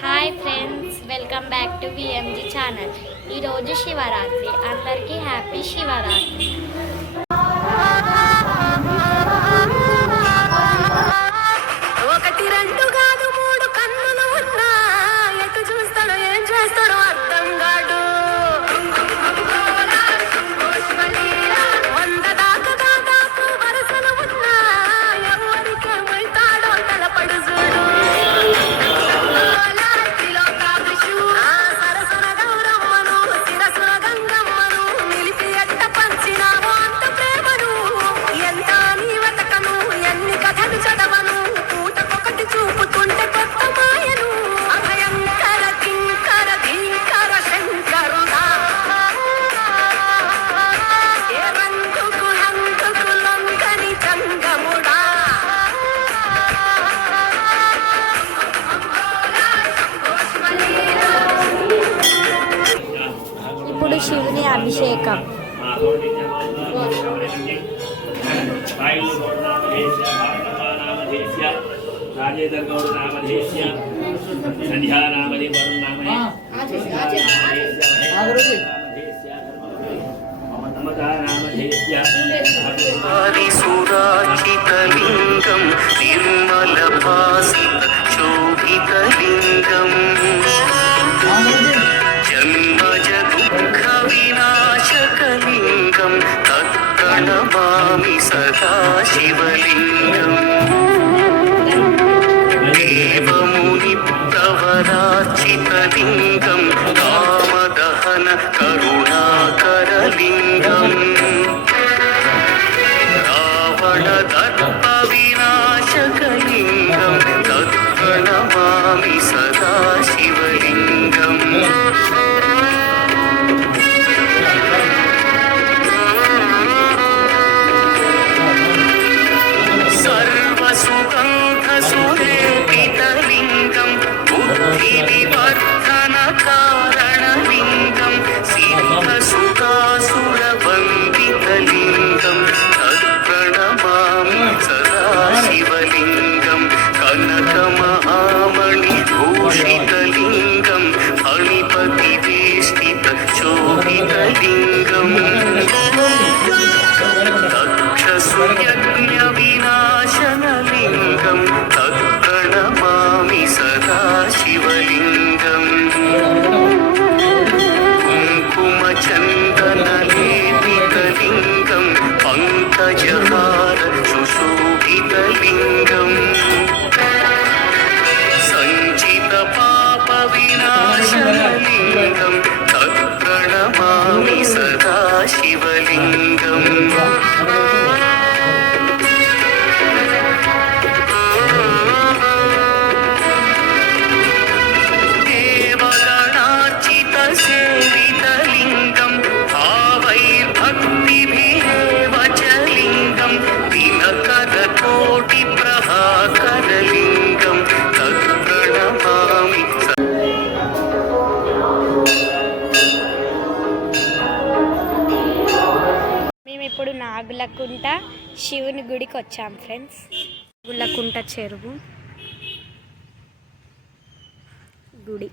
Hi friends, welcome back to VMG channel. ఈరోజు శివరాత్రి. అందరికీ happy Shivaratri. ఒకటి రెండు కాదు మూడు కన్నులు ఉన్నా ఎటు చూస్తాడో ఏం చేస్తాడో అర్థం కాడు. వంద దాకా దాదాపు వరసలు ఉన్నా ఎవరికేమైతాడో తలపడు చూడు. సరసన గౌరమ్మను శిరసున గంగమ్మను నిలిపి ఎట్ట పంచినావో అంత ప్రేమను. ఎంత నీ వెతకను ఎన్ని కథలు చదవను పూటకొకటి చూపుతుంటే కొత్త మాయను. అభయంకర కింకర ధీంకర శంకరుడా ఏ రంగుకు హంగుకు లొంగని చంగముడా. ఇప్పుడు శివుని అభిషేకం. రాజేంద్ర గౌడ నామధేస్య సంధ్యా నామధే వరుణ్ నామధే సురాచితలింగం నిర్మల భాసిత శోభితలింగం జన్మజ దుఃఖ వినాశకలింగం తత్ప్రణమామి సదా శివలింగం. దేవముని ప్రవరాచితలింగం కామదహన కరుణాకరలింగం రావణ దర్ప వినాశకలింగం తత్ప్రణమామి సదా శివలింగం. సర్వసుగంధసురేపితలింగం బుద్ధివివర్ధన కారణలింగం సిద్ధసుగాసురవందితలింగం తత్ప్రణమామి సదా శివలింగం. కనకమహామణిభూషితలింగం ఫణిపతివేష్టిత శోభితలింగం దక్షసుయజ్ఞ వినాశనలింగం తత్ప్రణమామి సదా శివలింగం. కుంకుమచందనలేపితలింగం పంకజహార సుశోభితలింగం సంచిత పాప వినాశనలింగం తత్ప్రణమామి సదా శివలింగం. దేవగణార్చిత సేవితలింగం భావైర్భక్తిభిరేవ చ లింగం దినకర కోటి ప్రభాకరలింగం తత్ప్రణమామి. మేము ఇప్పుడు నాగులకుంట శివుని గుడికి వచ్చాం ఫ్రెండ్స్. నాగులకుంట చెరువు గుడి.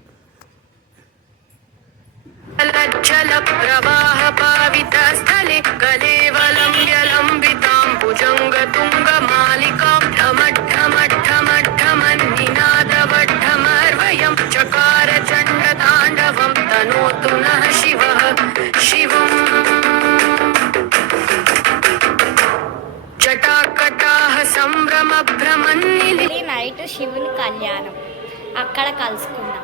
జల ప్రవాహ పావిత స్థలే కలేవలం వ్యలంబితాం భుజంగ తుంగ మాలికాం ఢమఢమఢమఢమన్నినాదవఢమర్వయం చకార చండ తాండవం తనోతు నః శివః శివం. జటాకటాహ సంభ్రమ భ్రమన్నిలి. నైట్ శివుని కళ్యాణం, అక్కడ కలుసుకున్నాం.